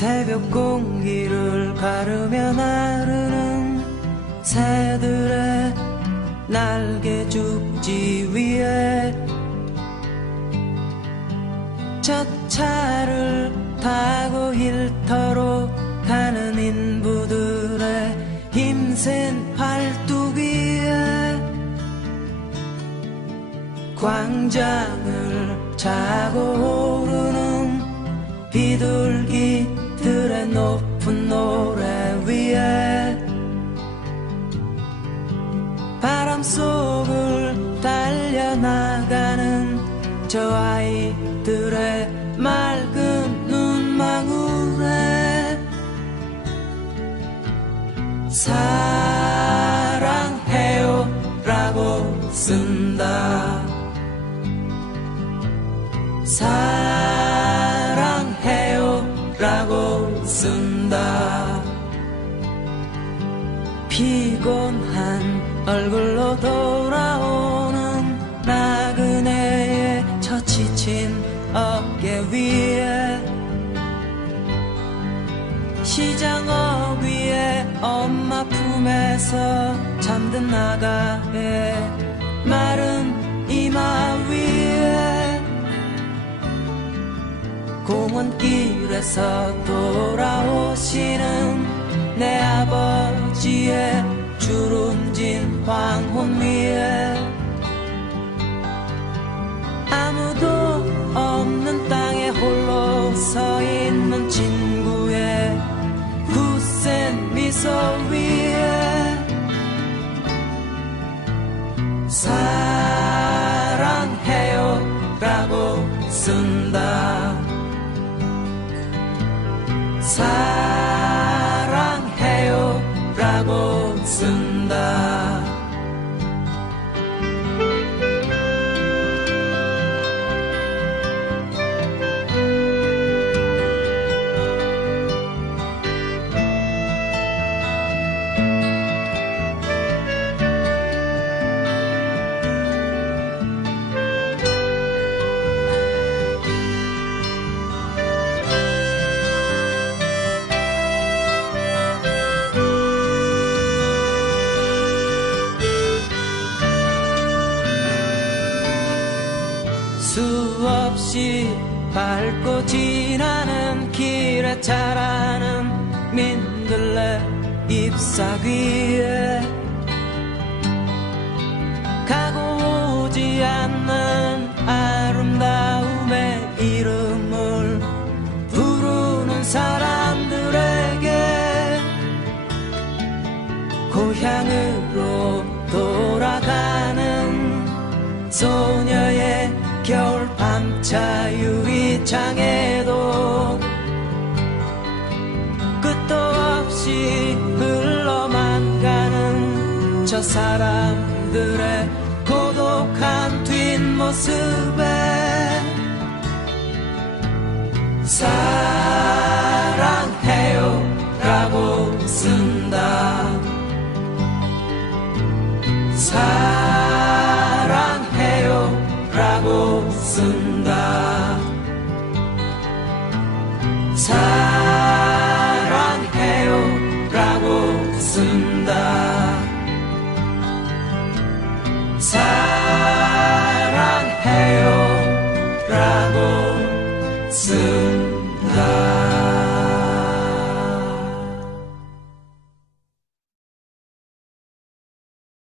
새벽 공기를 가르며 나르는 새들의 날개 죽지 위에 저 차를 타고 일터로 가는 인부들의 힘센 팔뚝 위에 광장을 차고 오르는 비둘기 저 아이들의 맑은 눈망울에 사랑해요 라고 쓴다. 사랑해요 라고 쓴다. 피곤한 얼굴로 돌아 시장업 위에 엄마 품에서 잠든 나가의 마른 이마 위에 공원길에서 돌아오시는 내 아버지의 주름진 황혼 위에 사랑해요 라고 쓴다. 사랑해요 라고 쓴다 수없이 밟고 지나는 길에 자라는 민들레 잎사귀에 가고 자유의 창에도 끝도 없이 흘러만 가는 저 사람들의 고독한 뒷모습에 此。